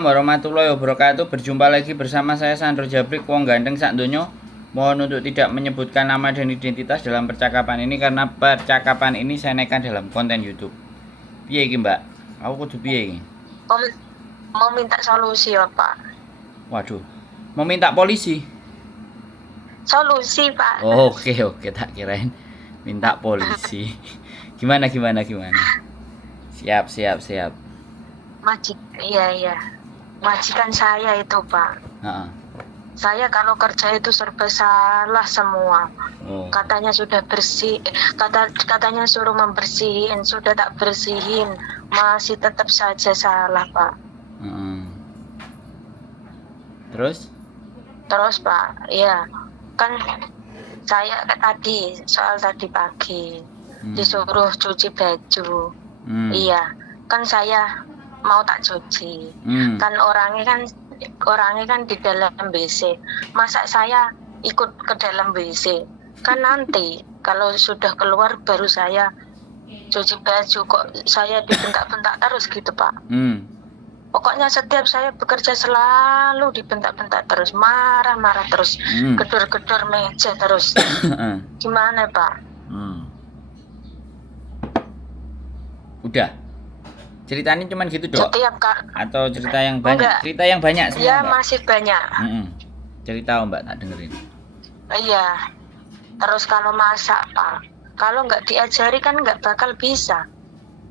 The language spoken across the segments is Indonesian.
Warahmatullahi wabarakatuh. Berjumpa lagi bersama saya Sandro Jabrik, wong ganteng sak donya. Mohon untuk tidak menyebutkan nama dan identitas dalam percakapan ini karena percakapan ini saya naikkan dalam konten YouTube. Piye iki, Mbak? Aku kudu piye iki? Mau minta solusi ya Pak? Waduh. Mau minta polisi. Solusi Pak. Oke, tak kirain minta polisi. Gimana? Siap. Iya. Majikan saya itu Pak. Heeh. Saya kalau kerja itu serba salah semua. Oh. Katanya sudah bersih, katanya suruh membersihin, sudah tak bersihin, masih tetap saja salah Pak. Terus Pak, ya kan saya soal tadi pagi disuruh cuci baju. Iya, kan saya mau tak cuci. Kan orangnya kan di dalam WC. Masa saya ikut ke dalam WC? Kan nanti kalau sudah keluar baru saya cuci baju. Kok saya dibentak-bentak terus gitu Pak? Pokoknya setiap saya bekerja selalu dibentak-bentak terus, marah-marah terus, gedor-gedor meja terus. Gimana Pak? Udah. Ceritanya cuman gitu dok? Atau cerita yang banyak? Enggak. Cerita yang banyak semua? Iya Mbak? masih banyak. Cerita Mbak tak dengerin. Iya. Terus kalau masak Pak, kalau nggak diajari kan nggak bakal bisa.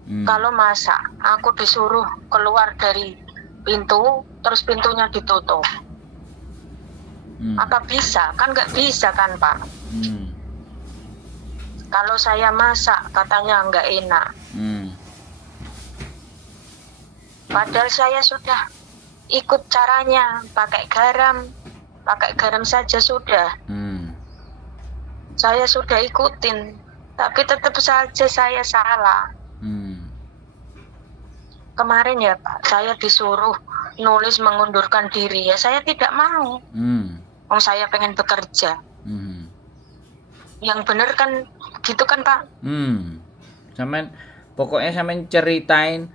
Kalau masak, aku disuruh keluar dari pintu, terus pintunya ditutup. Apa bisa? Kan nggak bisa kan Pak? Kalau saya masak, katanya nggak enak. Padahal saya sudah ikut caranya, pakai garam saja sudah. Saya sudah ikutin, tapi tetap saja saya salah. Kemarin ya Pak, saya disuruh nulis mengundurkan diri, ya saya tidak mau. Saya pengen bekerja. Yang bener kan gitu kan Pak? Pokoknya sampean ceritain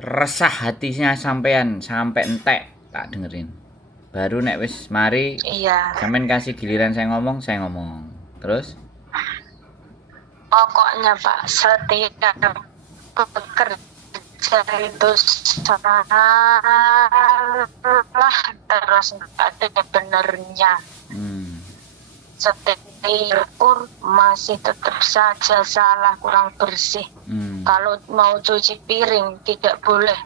resah hatinya sampai entek, tak dengerin. Baru nek wis mari, iya. Sampean kasih giliran saya ngomong. Terus? Pokoknya Pak, setiap bekerja itu salah terus nggak ada benernya. Setiap masih tetap saja salah, kurang bersih. Kalau mau cuci piring tidak boleh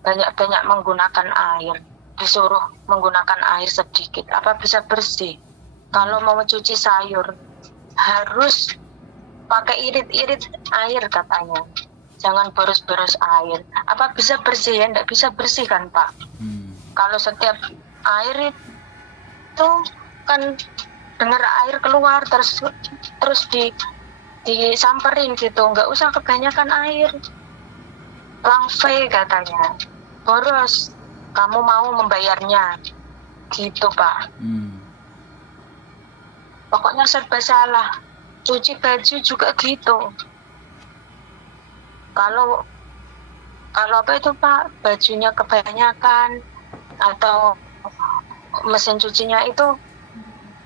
banyak-banyak menggunakan air, disuruh menggunakan air sedikit. Apa bisa bersih? Kalau mau cuci sayur harus pakai irit-irit air katanya. Jangan boros-boros air. Apa bisa bersih ya? Nggak bisa bersih kan Pak? Kalau setiap air itu kan dengar air keluar terus disamperin gitu. Nggak usah kebanyakan air. Langfe katanya. Boros. Kamu mau membayarnya. Gitu Pak. Pokoknya serba salah. Cuci baju juga gitu. Kalau apa itu Pak, bajunya kebanyakan atau mesin cucinya itu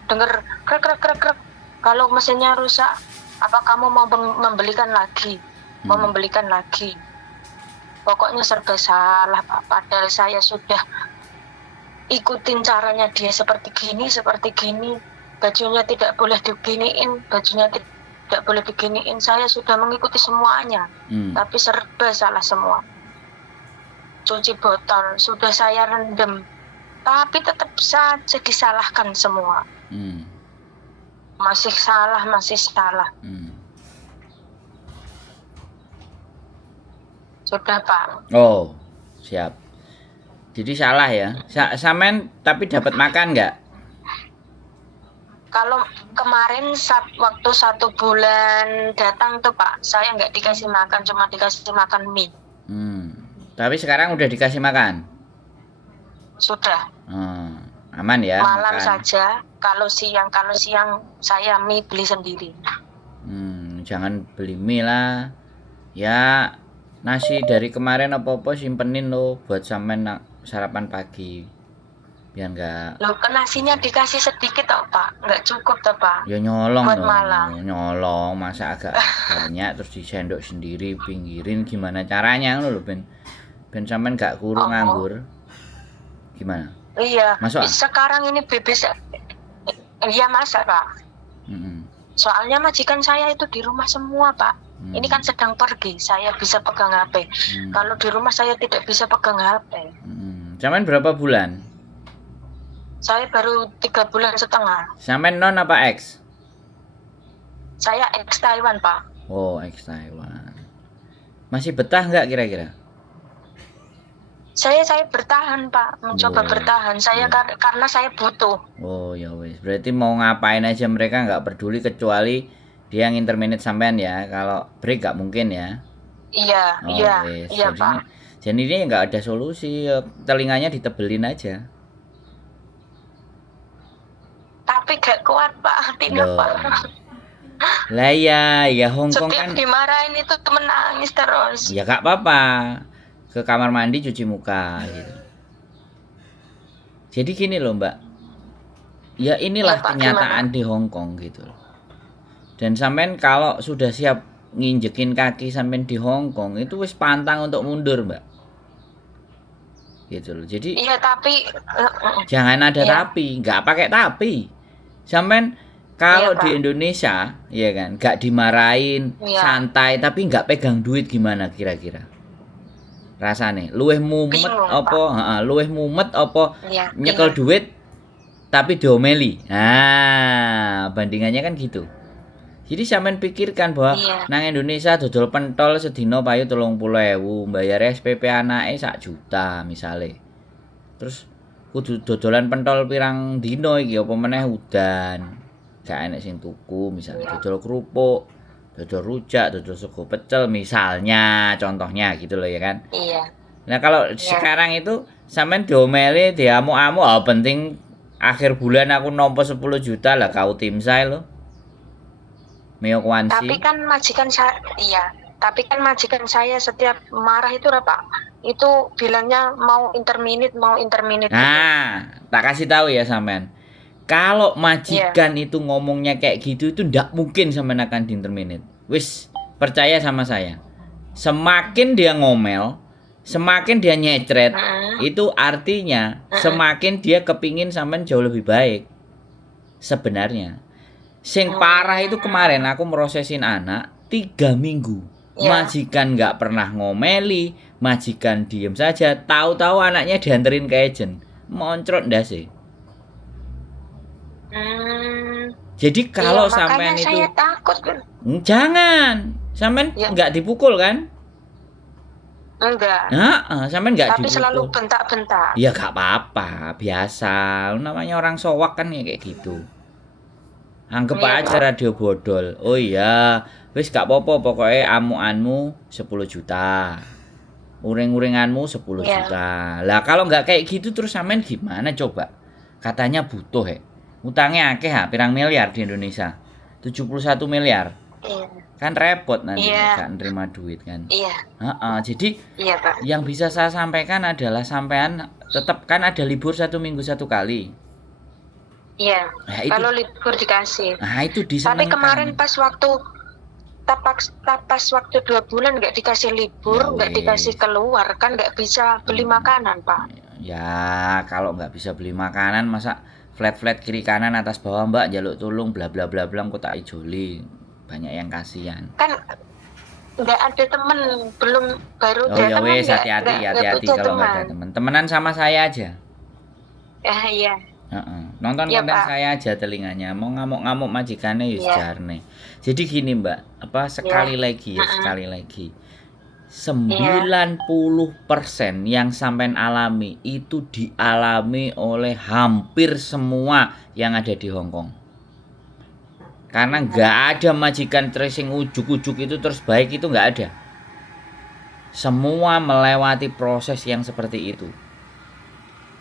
dengar krek. Kalau mesinnya rusak, apa kamu mau membelikan lagi? Pokoknya serba salah Pak. Padahal saya sudah ikutin caranya dia seperti gini. Bajunya tidak boleh diginiin, saya sudah mengikuti semuanya. Tapi serba salah semua. Cuci botol sudah saya rendam, tapi tetap saja disalahkan semua. Masih salah. Sudah Pak. Oh, siap. Jadi salah ya. Sampean tapi dapat makan nggak? Kalau kemarin waktu 1 bulan datang tuh Pak, saya nggak dikasih makan, cuma dikasih makan mie. Tapi sekarang udah dikasih makan? Sudah. Aman ya? Malam makan saja. Kalau siang saya mie beli sendiri. Jangan beli mie lah. Ya nasi dari kemarin apa-apa simpenin lo buat sampean sarapan pagi biar enggak. Loh, kan nasinya dikasih sedikit toh, Pak? Nggak cukup toh, Pak? Ya nyolong Buat dong, malam. nyolong masa agak banyak terus disendok sendiri pinggirin gimana caranya ngono lho ben sampean gak kuru nganggur. Gimana? Iya. Masuk? Sekarang ini bebas. Iya masa, Pak. Soalnya majikan saya itu di rumah semua, Pak. Ini kan sedang pergi, saya bisa pegang HP. Kalau di rumah saya tidak bisa pegang HP. Sampean berapa bulan? Saya baru 3 bulan setengah. Sampean non apa ex? Saya ex Taiwan, Pak. Oh, ex Taiwan. Masih betah nggak kira-kira? Saya bertahan, Pak. Mencoba bertahan. Saya karena saya butuh. Oh, ya wes. Berarti mau ngapain aja mereka nggak peduli kecuali dia yang interminate sampean ya. Kalau break nggak mungkin ya. Iya, wes. iya, Pak. Jadi ini nggak ada solusi. Telinganya ditebelin aja. Tapi gak kuat, Pak, hatinya, Pak. Lah ya Hongkong kan. Setiap dimarahin itu temen nangis terus. Ya gak apa-apa. Ke kamar mandi cuci muka gitu. Jadi gini loh, Mbak. Ya inilah Pak, kenyataan di Hongkong gitu loh. Dan sampean kalau sudah siap nginjekin kaki sampean di Hongkong itu wis pantang untuk mundur, Mbak. Gitu loh. Jadi iya, tapi jangan ada tapi, nggak pakai tapi. Sampean kalau di Indonesia, ya kan, nggak dimarahin, santai, tapi nggak pegang duit gimana kira-kira? Rasane, luweh mumet apa? Luweh mumet apa? Nyekel duit tapi diomeli. Nah, bandingannya kan gitu. Jadi sampean pikirkan bahwa nang Indonesia dodol pentol sedina payu 30.000, bayar SPP anake 1 juta misale. Terus kudu dodolan pentol pirang dino iki apa meneh udan. Gak enek sing tuku, misalnya dodol kerupuk, dodol rujak, dodol sego pecel misalnya, contohnya gitu loh ya kan. Iya. Nah, kalau sekarang itu sampean diomeli, diamuk-amuk, penting akhir bulan aku nompo 10 juta lah kau tim saya lo. Meo Kwansi. Tapi kan majikan saya, tapi kan majikan saya setiap marah itu Pak, itu bilangnya mau interminute. Nah, tak kasih tahu ya sampean. Kalau majikan itu ngomongnya kayak gitu itu ndak mungkin sampean akan diinterminate. Wis, percaya sama saya. Semakin dia ngomel, semakin dia nyecret, itu artinya semakin dia kepingin sampean jauh lebih baik. Sebenarnya. Sing parah itu kemarin aku merosesin anak 3 minggu. Majikan nggak pernah ngomeli, majikan diem saja, tahu-tahu anaknya dianterin ke agent. Moncrot ndase. Jadi kalau sampean itu saya takut. Jangan. Sampean nggak dipukul kan? Enggak. Sampean nggak dipukul. Tapi selalu bentak-bentak. Ya nggak apa-apa, biasa. Namanya orang sowak kan ya kayak gitu. Anggap aja radio bodol. Oh iya, wis gak apa-apa pokoknya amuanmu 10 juta. Uring-uringanmu 10 juta. Lah kalau nggak kayak gitu terus sampean gimana coba? Katanya butuh utangnya akeh pirang miliar di Indonesia. 71 miliar. Kan repot nanti gak nerima duit kan. Jadi Pak. Yang bisa saya sampaikan adalah sampean tetap kan ada libur 1 minggu 1 kali. Iya. Nah, kalau libur dikasih. Nah, itu disenengkan. Tapi kemarin pas waktu 2 bulan nggak dikasih libur, nggak dikasih keluar, kan nggak bisa beli makanan, Pak. Ya, kalau nggak bisa beli makanan, masa flat kiri kanan atas bawah Mbak jaluk tolong bla bla bla bla kok tak ijoli. Banyak yang kasihan. Kan nggak ada temen, baru datang. Oh ya wes, hati-hati kalau nggak ada temen. Temenan sama saya aja. Iya. Nonton konten saya aja telinganya. Mau ngamuk-ngamuk majikannya yus jarne. Jadi gini Mbak, sekali lagi 90% yang sampean alami itu dialami oleh hampir semua yang ada di Hongkong. Karena nggak ada majikan tracing ujuk-ujuk itu terus baik, itu nggak ada. Semua melewati proses yang seperti itu.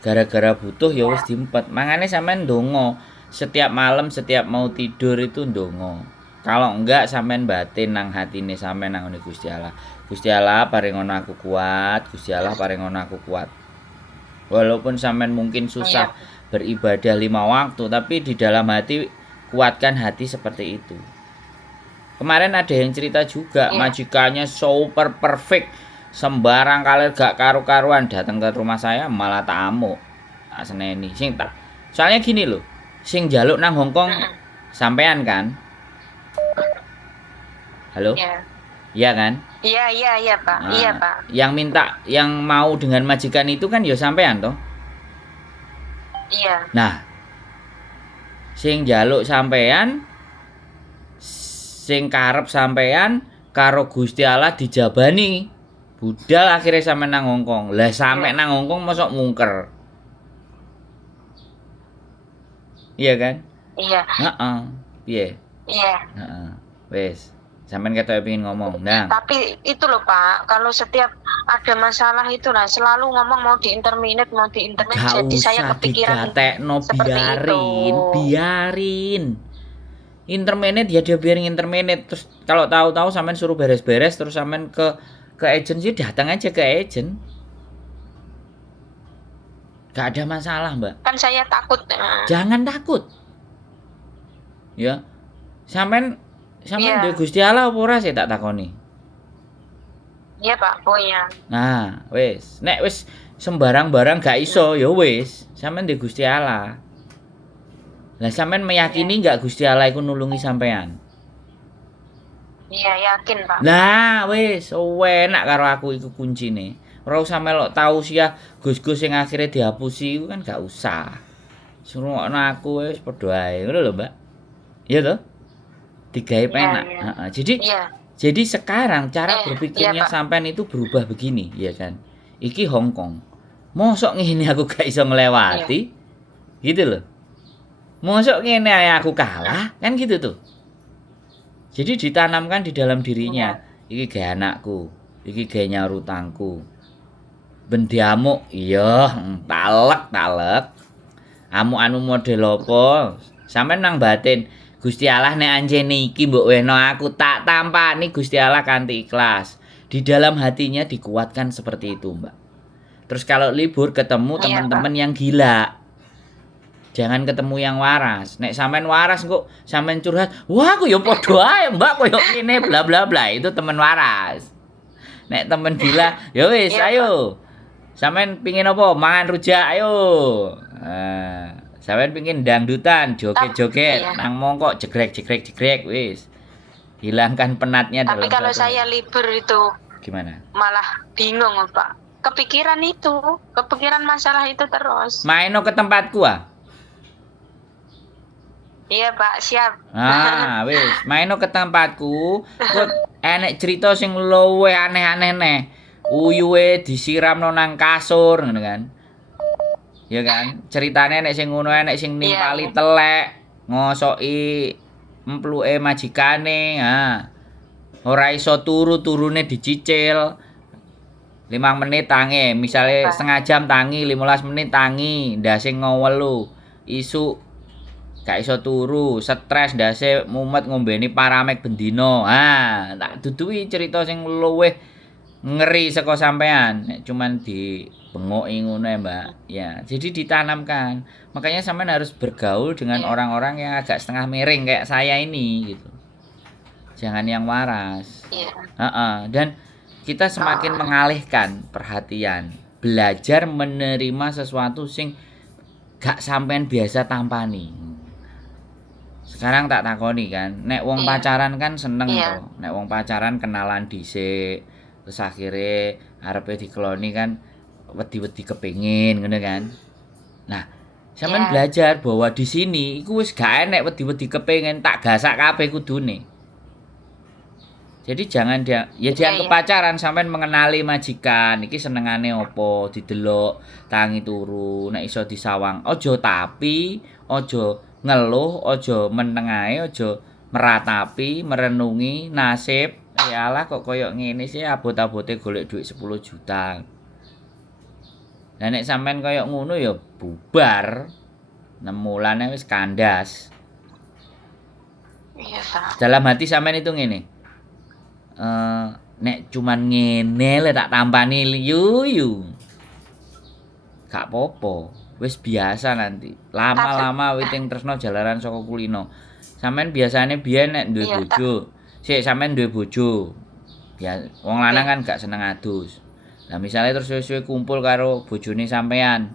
Gara-gara butuh ya wis diempet. Makanya sampean ndonga setiap malam, setiap mau tidur itu ndonga. Kalau enggak sampean batin nang hatine sampean nang Gusti Allah. Gusti Allah paringono aku kuat, Gusti Allah paringono aku kuat. Walaupun sampean mungkin susah beribadah 5 waktu, tapi di dalam hati kuatkan hati seperti itu. Kemarin ada yang cerita juga, majikannya super perfect, sembarang kali gak karu-karuan, datang ke rumah saya malah tamu. Tak seneni. Soalnya gini loh, sing jaluk nang Hongkong sampean kan? Halo? Iya kan? Iya Pak. Nah, iya Pak. Yang minta, yang mau dengan majikan itu kan ya sampean toh? Iya. Nah, sing jaluk sampean, sing karep sampean karo Gusti Allah dijabani. Budal akhirnya sampe nang Hongkong. Lah sampe nang Hongkong mosok mungker. Iya kan? Iya. Heeh. Piye? Iya. Heeh. Wes. Sampean ketok pengen ngomong. Nah. Tapi itu loh Pak, kalau setiap ada masalah itu lah selalu ngomong mau di internet. Gak Jadi saya kepikiran biarin. Internet ya dia biarin internet. Terus kalau tahu-tahu sampean suruh beres-beres terus sampean ke agensi, datang aja ke agent. Gak ada masalah, Mbak. Kan saya takut. Jangan takut. Ya. Sampean di Gusti Allah apa ora sih tak takoni? Iya Pak, punya. Nah, wis. Nek wis sembarang-barang gak iso, ya wis. Sampean di Gusti Allah. Lah sampean meyakini enggak Gusti Allah iku nulungi sampean? Iya, yakin Pak. Nah, wis, enak karo aku iku kuncine. Ora usah melok tausiah Gus-gus sing akhire dihapusi iku kan gak usah. Suruhno aku wis padha ae, ngono lho, Mbak. Iya toh? Digawe penak. Heeh. Jadi sekarang cara berpikirnya sampean itu berubah begini, ya kan? Iki Hongkong. Mosok ngene aku gak iso nglewati. Gitu loh. Mosok ngene ae aku kalah, kan gitu tuh. Jadi ditanamkan di dalam dirinya, iki gawe anakku, iki gawe nyaur utangku. Ben diamuk, iya, talek. Amuk-anu model apa? Sampeyan nang batin, Gusti Allah nek anjene iki mbok wehno aku tak tampani Gusti Allah kanthi ikhlas. Di dalam hatinya dikuatkan seperti itu, Mbak. Terus kalau libur ketemu teman-teman yang gila. Jangan ketemu yang waras. Nek sampean waras kok sampean curhat, wah aku ya padha ae, Mbak, koyo ngene bla bla bla, itu teman waras. Nek temen gila, ya wis ayo. Sampean pingin apa? Mangan rujak, ayo. Nah, sampean pingin dangdutan, joget-joget, nang mongkok jegrek wis. Hilangkan penatnya dalam. Tapi kalau saya libur itu gimana? Malah bingung, Pak. Kepikiran masalah itu terus. Maino ke tempatku ah. Iya Pak, siap. Ah, wis, maino ke tempatku. Kok enek cerita sing luwe aneh-aneh nih. Uyuwe disiramno nang kasur ngono kan. Ya kan? Ceritane enek sing ngono, enek sing nimpali telek, ngosoki empluke majikane. Ha. Ora iso turune dicicil. 5 menit tangi, misale setengah jam tangi, 15 menit tangi, ndase ngowelu. Isu gak iso turu, stres ndase mumet ngombeni paramek bendino. Ha, tak duduhi cerita sing luwih ngeri saka sampean. Nek cuman dibengoki ngono ya, Mbak. Ya, jadi ditanamkan. Makanya sampean harus bergaul dengan orang-orang yang agak setengah miring kayak saya ini gitu. Jangan yang waras. Dan kita semakin mengalihkan perhatian, belajar menerima sesuatu sing gak sampean biasa tampani. Sekarang tak takoni kan, nek wong pacaran kan seneng to. Nek wong pacaran kenalan dhisik, terus akhire arepe dikeloni kan wedi-wedi kepengin ngono kan. Nah, sampean belajar bahwa di sini iku wis gak enek wedi-wedi kepengin, tak gasak kabeh kudune. Jadi jangan jangan kepacaran, sampean mengenali majikan, iki senengane opo, didelok, tangi turu, nek iso disawang. Ojo tapi, ojo ngeluh, ojo menengae, ojo meratapi, merenungi nasib. Yalah kok koyo ngene sih abot-abote golek duit 10 juta. Lah nek sampean koyo ngono ya bubar. 6 mulane wis kandas. Iya, Pak. Dalam hati sampean itu ngene. Nek cuman ngene le tak tampani yuyu. Gak apa-apa. Wis biasa nanti. Lama-lama witing tresno jalaran saka kulino. Sampeyan biasane biyen nek duwe bojo. Sik sampeyan duwe bojo. Ya wong lanang kan gak seneng adus. Lah misalnya terus suwe-suwe kumpul karo bojone sampean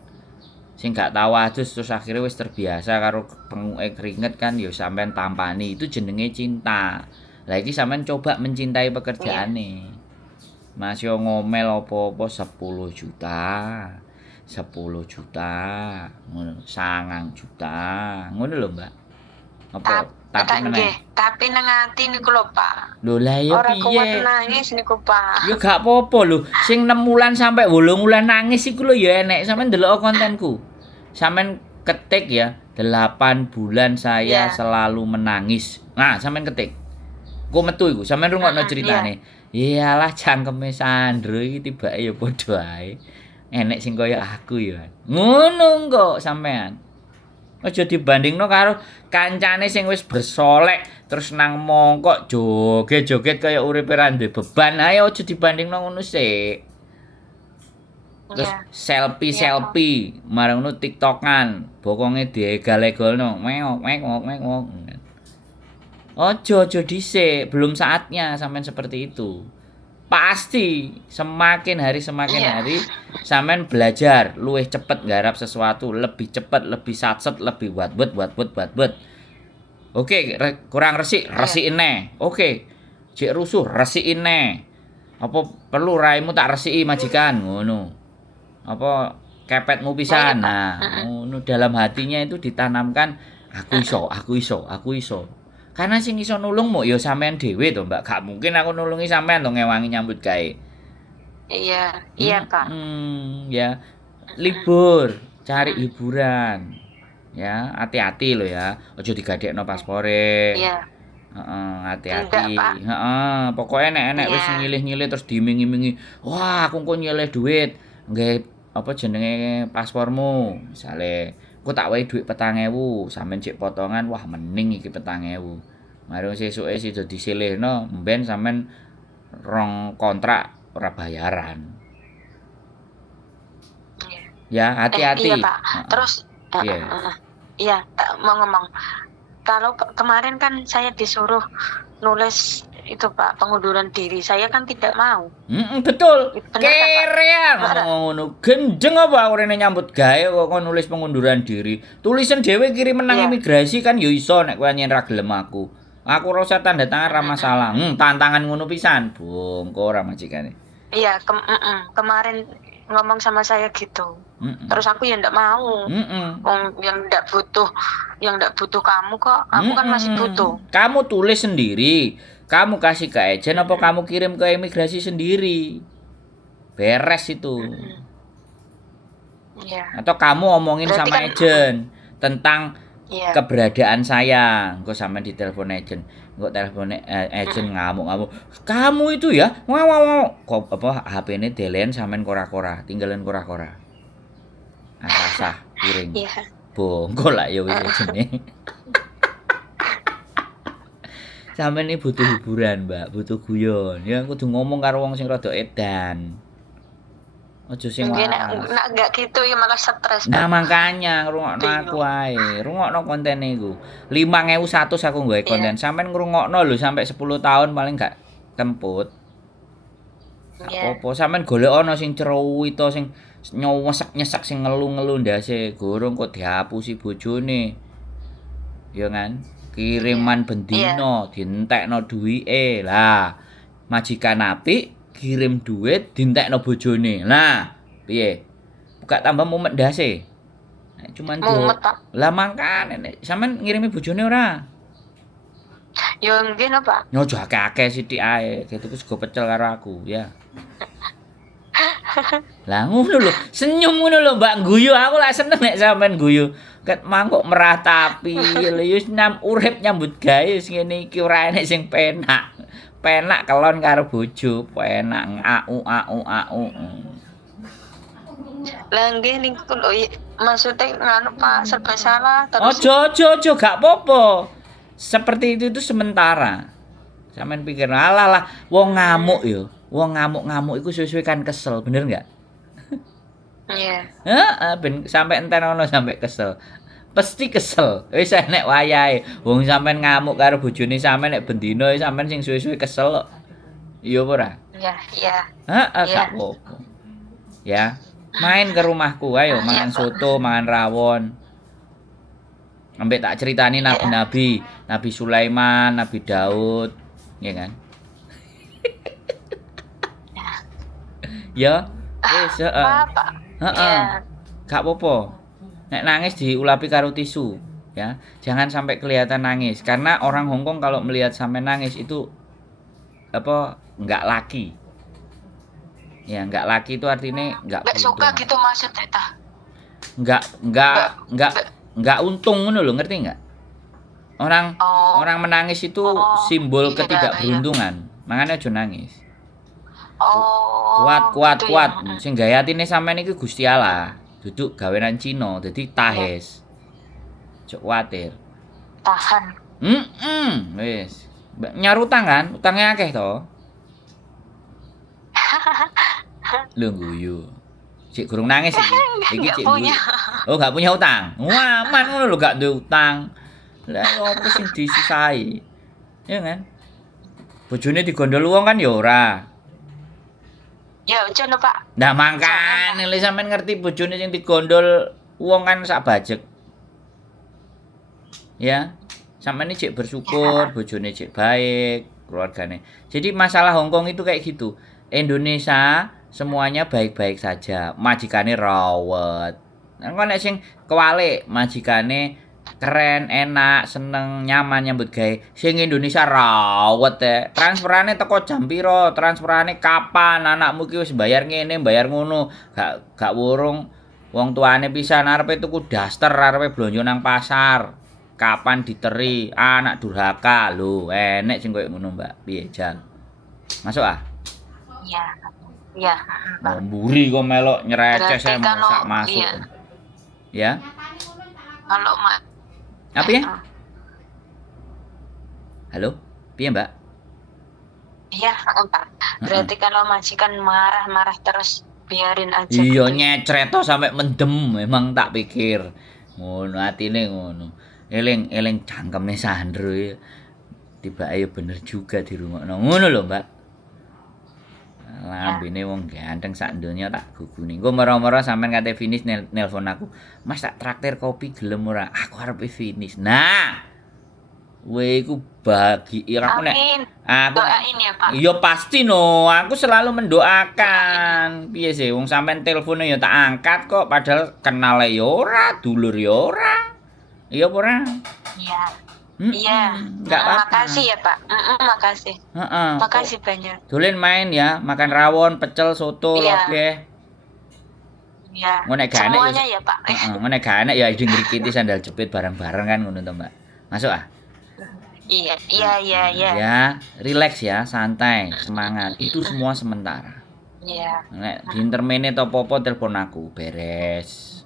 sing gak tau adus terus akhirnya wis terbiasa karo penguke keringet kan ya sampean tampani, itu jenenge cinta. Lah iki sampean coba mencintai pekerjaane. Mas yo ngomel apa-apa 10 juta. 10 juta, ngono, 9 juta. Ngono lho, Mbak. Apa? Tapi nang ati niku lho, Pak. Lho lah ya piye? Ora kuat nangis niku, Pak. Ya gak apa-apa lho. Sing 6 wulan sampai 8 wulan nangis iku lho ya enek. Sampeyan ndelok kontenku. Sampeyan ketik ya, 8 bulan saya selalu menangis. Nah, sampeyan ketik. Ku metu iku, sampeyan rungokno ceritane. Iyalah cangkeme Sandro iki tibake ya padha ae. Enek sing kaya aku ya. Ngono kok sampean. Aja dibandingno karo kancane sing wis bersolek terus nang mongkok joget-joget kaya uripe ra duwe beban. Ayo aja dibandingno ngono sik. Terus selfie, marang ngono TikTokan, bokonge diegal-egalno. Mewok. Ojo dhisik, belum saatnya sampean seperti itu. Pasti semakin hari sampean belajar luwih cepet nggarap sesuatu, lebih cepet, lebih satset, lebih buat. Oke, kurang resik neh. Oke. Jek rusuh resikin neh. Apa perlu raimu tak resiki majikan ngono. Apa kepetmu pisan. Nah, ngono dalam hatinya itu ditanamkan aku iso. Karena sing iso nulung mok ya sampean dhewe to, Mbak. Gak mungkin aku nulungi sampean to ngewangi nyambut gawe. Iya, Pak. Ya. Libur, cari hiburan. Ya, hati-hati lho ya. Aja digadekno paspore. Iya. Hati-hati. Heeh, pokoke nek wis nyilih-nyilih terus dimingi-mingi. Wah, aku kok nyilih duit. Nggih, apa jenenge paspormu? Misale aku tak wae dhuwit 4.000, sampean cek potongan, wah mending iki 4.000. Mari sesuke sida disilihno, mben sampean 2 kontrak ora bayaran. Ya, hati-hati. Iya, Pak. Terus iya, mau ngomong. Kalau kemarin kan saya disuruh nulis itu Pak, pengunduran diri. Saya kan tidak mau. Betul. Kerean ngono. Gendeng apa orene nyambut gawe kok nulis pengunduran diri. Tulisan dhewe kirim menang imigrasi kan ya iso nek kowe nyen ra gelem aku. Aku ora usah tanda tangan ra masalah. Tantangan ngono pisan, bongko ora majikane. Iya, kemarin ngomong sama saya gitu. Terus aku ya ndak mau. Yang ndak butuh kamu kok. Aku kan masih butuh. Kamu tulis sendiri. Kamu kasih ke agen apa kamu kirim ke imigrasi sendiri? Beres itu. Atau kamu omongin berarti sama agen tentang keberadaan saya. Engko sampean ditelepon agen. Engko telepon agen ngamuk-ngamuk. Kamu itu ya, kok apa HP-ne delen sampean kora-kora, tinggalan kora-kora. Asah piring. Bongko lah ya wis jenenge. Sampeyan iki butuh hiburan, Mbak, butuh guyon. Ya kudu ngomong karo wong sing rada edan. Aja sing nek enggak gitu ya malah stres. Nah, makanya ngrungokno aku ae. Rungokno kontene iku. 5.100 aku nggawe konten. Sampeyan ngrungokno lho sampai 10 tahun paling gak kemput. Apa sampeyan golek ana sing ceruwi to sing nyesek sing ngelu-ngelu ndase, gorong kok dihapusi bojone. Ya kan? Kiriman bendino dientekno duwike. Lah, majikan apik kirim duit dientekno bojone. Lah, piye? Buka tambah mumet ndase. Nek cuman mumet, Pak. Lah mangkane nek sampean ngirimi bojone ora? Ya nggih no, Pak. Ojo akeh-akeh sithik ae. Gitu sego pecel karo aku, ya. Lah ngono lho, senyum ngono lho Mbak guyu. Aku lak seneng nek sampean guyu. Ket mangkok meratapi lho wis urip nyambut gawe wis ngene iki ora enek sing penak. Penak kelon karo bojo, penak au. Lah nggih niku lho maksudnya nganu Pak serba salah terus. Ojo gak apa-apa. Seperti itu sementara. Sampeyan pikir alah wong ngamuk yo. Wong ngamuk-ngamuk iku suwe-suwe kan kesel, bener enggak? Iya. Heeh, ben sampai enten ono sampai kesel. Pasti kesel. Wis enek wayahe. Wong sampean ngamuk karo bojone sampean nek bendina sampean sing suwe-suwe kesel kok. Iya apa ora? Iya, iya. Heeh, Iya. gak apa-apa. Ya. Main ke rumahku, ayo Iya, mangan Pak. soto, mangan rawon. Ambek tak ceritani Iya. nabi-nabi, Nabi Sulaiman, Nabi Daud, ya kan? Ya, wis heeh. Bapak. Heeh. Iya. Gak apa-apa. Nek nangis diulapi karo tisu, ya. Jangan sampai kelihatan nangis karena orang Hongkong kalau melihat sampai nangis itu apa? Enggak laki. Ya, enggak laki itu artinya enggak Nggak suka beruntung. gitu maksudnya, tah. Enggak enggak Nggak, enggak nggak. enggak untung ngono lho, ngerti enggak? Orang Oh, orang menangis itu oh, simbol iya, iya. ketidakberuntungan. Makanya aja nangis. Oh, Kuat kuat gitu ya. kuat. Sing gawe atine sampean iki Gusti Allah. Duduk gawean Cina, dadi Iya, tahes. Cok kuwatir. tahan. Wis. Nyarutang kan, utangnya akeh to. Lho guyu. Cik gurung nangis iki. Iki Nggak cik punya. guyu. Oh, gak punya utang. Wah, aman ngono lho gak duwe utang. Lah opo sing disusahi? Ya kan? Bojone digondol wong kan ya ora. Ya, udah no, Pak. Nah, mangkane lek sampean ngerti bojone sing digondol wong kan sak bajek. Ya. Sampeyan iki cek bersyukur, bojone cek baik, keluargane. Jadi masalah Hongkong itu kayak gitu. Indonesia semuanya baik-baik saja, majikane rawet. Nah, kok nek sing kewalik, majikane keren, enak, seneng, nyaman nyambut gawe. Sing Indonesia rawet transferane teko jam piro, transferane kapan, anakmu ki wis bayar ngene, bayar ngono. Gak wurung wong tuane pisan arepe tuku daster, arepe blonjo nang pasar. Kapan diteri, anak durhaka lho, enek sing koyo ngono, Mbak. Piye, Jal? Masuk ah? Iya. Iya, Pak. Mburi kok melok nyereceh Berarti saya mau kalau sak masuk. iya, Ya. kalau Apa ya? Halo? Piye, Mbak? iya, Pak. Berarti kalau majikan marah-marah terus biarin aja Iya gitu. nyecret to sampai mendem memang tak pikir. Ngono atine ngono. Eling cangkeme Sandro ya. Tiba ayo bener juga dirungokno. Ngono lho, Mbak. Lambene wong ganteng sak donya tak guguni. Engko mara-mara sampean kate finish nelpon aku. Mas tak traktir kopi gelem ora? Aku arepe finish. Nah, kowe iku bagi aku nek Amin. aku Doain ya, Pak. iya pasti no, aku selalu mendoakan. Piye sih wong sampean telpone ya tak angkat kok padahal kenal ya ora, dulur ya ora. Iya apa ora? Iya. Iya. Enggak apa-apa. Makasih ya, Pak. Makasih. Heeh. Makasih banyak. Dolen main ya, makan rawon, pecel, soto, Iya. lodeh. Iya. Ngono nek gak enek Semuanya ya, Pak. heeh, ngono nek gak enek ya idi ngrikiti sandal jepit bareng-bareng kan ngono to, Mbak. Masuk ah? Iya, iya, iya, iya. Ya, relax ya, santai, semangat. Itu semua sementara. Iya. Nek di intermene atau apa-apa telepon aku, beres.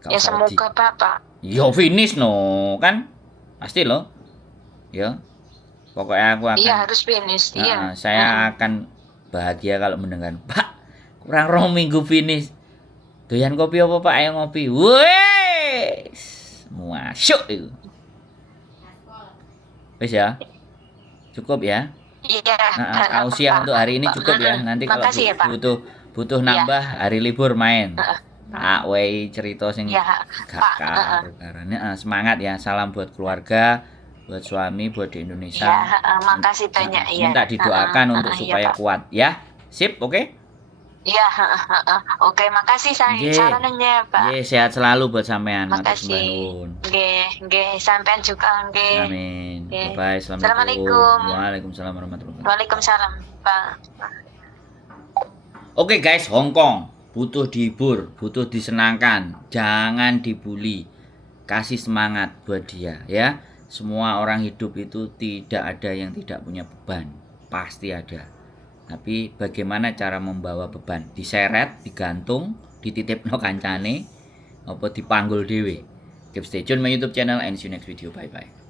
Gak Ya usah semoga Bapak. yo finish no, kan? Pasti loh. Ya. Pokoknya aku akan Iya harus finish. Iya. saya akan bahagia kalau mendengar, Pak, kurang 2 minggu finish. Doyan kopi apa, Pak? Ayo ngopi. Wes. Masuk itu. Wes ya. Cukup ya. Iya. Ausiah untuk hari ini cukup ya. Nanti kalau Makasih ya, Pak. butuh nambah hari libur main. Tak wei cerita sing Iya, gak Pak. karu-karuan. Semangat ya. Salam buat keluarga, buat suami, buat di Indonesia. Iya, makasih banyak ya. Minta didoakan untuk Iya, supaya Pak. kuat ya. Sip, oke? Iya, oke, makasih Nggih. sarannya, Pak. Nggih, sehat selalu buat sampean. Matur Makasih. sembah nuwun. Nggih, sampean juga nggih. Amin. Oke. Bye-bye. Assalamualaikum. Assalamualaikum. Waalaikumsalam warahmatullahi wabarakatuh. Waalaikumsalam, Pak. Oke guys, Hongkong butuh dihibur, butuh disenangkan, jangan dibully. Kasih semangat buat dia ya. Semua orang hidup itu tidak ada yang tidak punya beban, pasti ada. Tapi bagaimana cara membawa beban? Diseret, digantung, dititipno kancane, apa dipanggul dhewe. Keep stay tune my YouTube channel and see you next video. Bye bye.